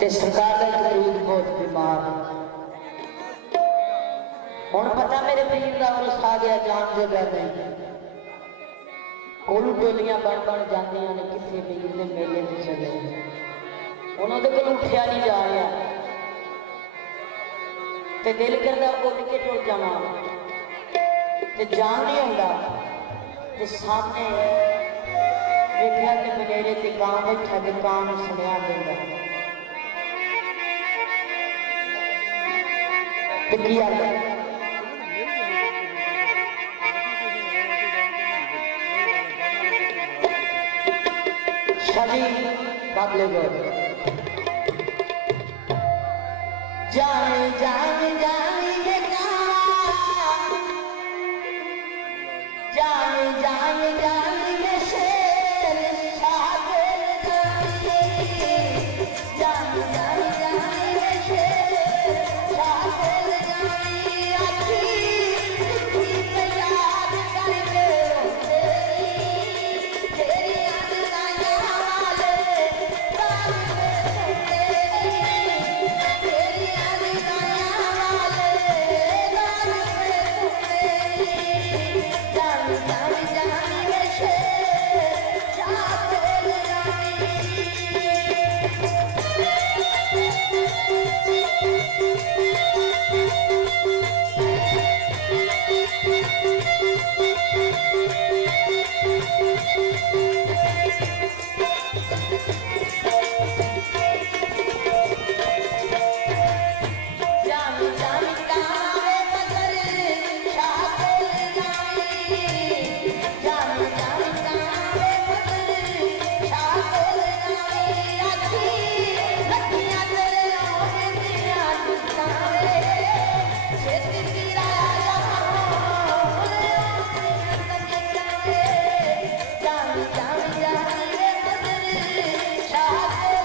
ते सरकार का मरीज बहुत बीमार हुण पता मेरे पीर का उर्स आ गया जान जगह नहीं कोलू टोलियां बन बन जांदियां ने किथे पीर दे मेले ते चले उन्हों दे कोल उठिया नहीं जा रहा ते दिल करदा उठ के टुर जावां ते जान नहीं आउंदा ते सामने देखा कि बनेरे ते कां बैठा ते कां नूं सुनिया देंदा ते की आखदा शादी काबले गए जाने जाने जाने ये जाने जाने जाने ये शेर शागिर जाने जाने जाने जाने ये शेर शागिर जाने आखी पे याद करके तेरी याद गाया वाले गाने तेरी याद गाया वाले गाने जाने जाने जाने ये शेर शागिर जाने जाने जाने कावे मगर शागिर जाने जाने जाने कावे मगर शागिर जाने आखी लखियां तेरे होने दिया कावे छेती तेरा जाने जाने जाने मगर शागिर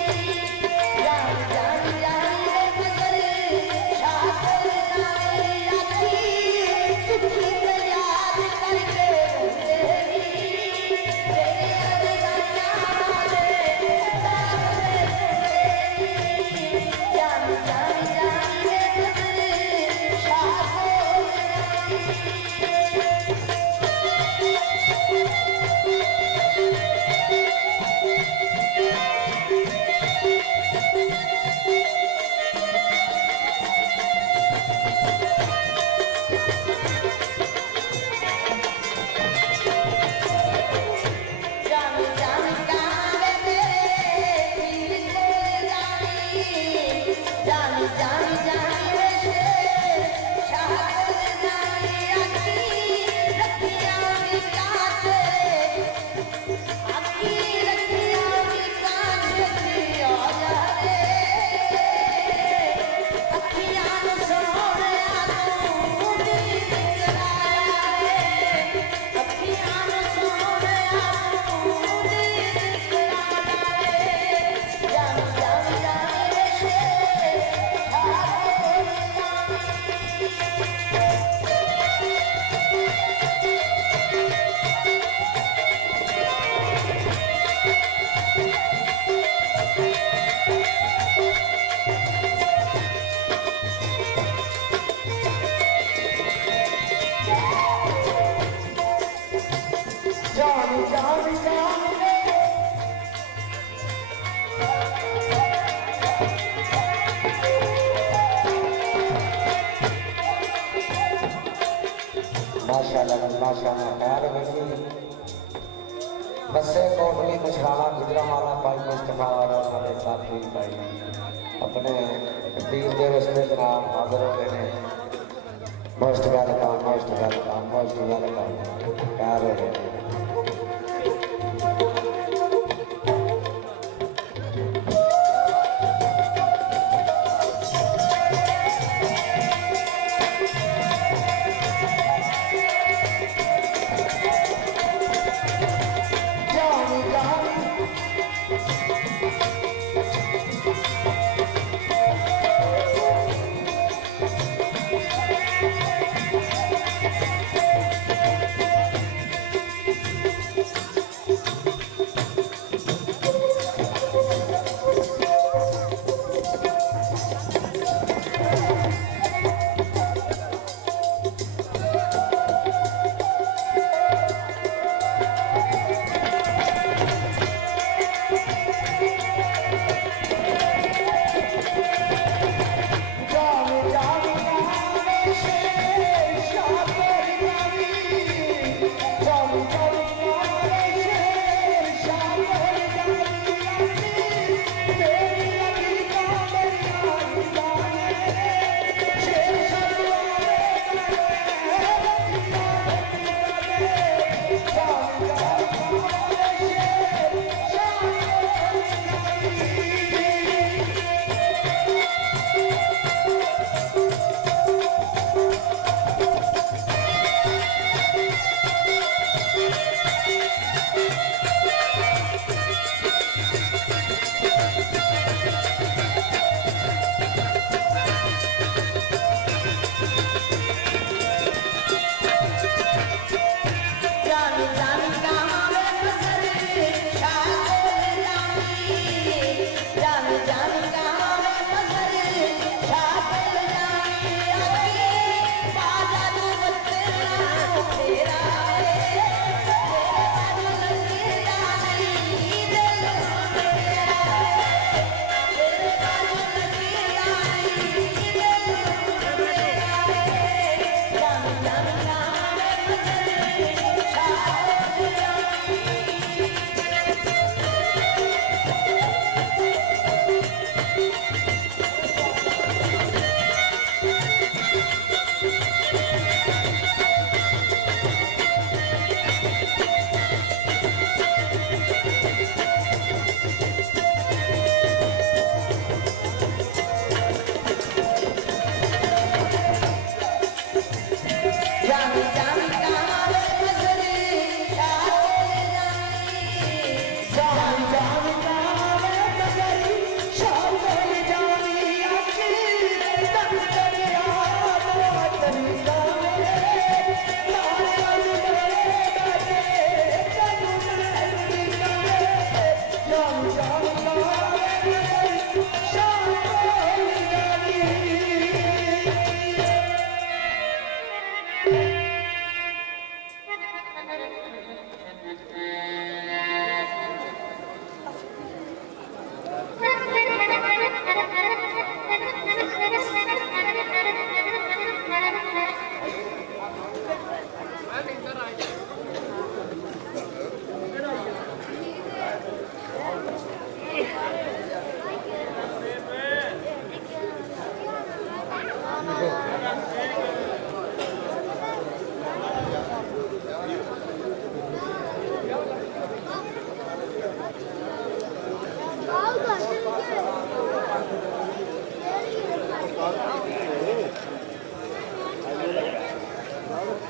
जाने जाने जाने जाने मगर शागिर जाने आखी चिट्ठी पे याद करके तेरी याद गाया वाले जाने जाने जाने मगर शागिर जाने जाने कावे मेरे पीर कोल जाने जाने जाने जाने शेर शागिर जाने आखी रखियां दी कांटे आखी रखियां दी कांटे दिया जाने अखियां नूं सोहणिया तूं दिल कराए अखियां नूं सोहणिया तूं दिल कराए जाने जाने जाने शेर शागिर जाने जाने जाने माशाल्लाह माशाल्लाह खैर वैसी बसे कोटली मछराला गुजरावाला भाई मुस्तफा और हमारे साथी भाई अपने पीर के रस्ते जनाब हाजिर हो गए हैं मोस्ट वेलकम खैर हो गए जाने जाने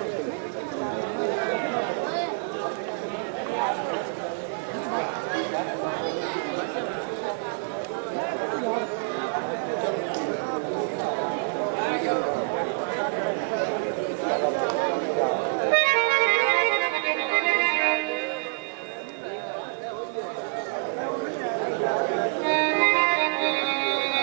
खुश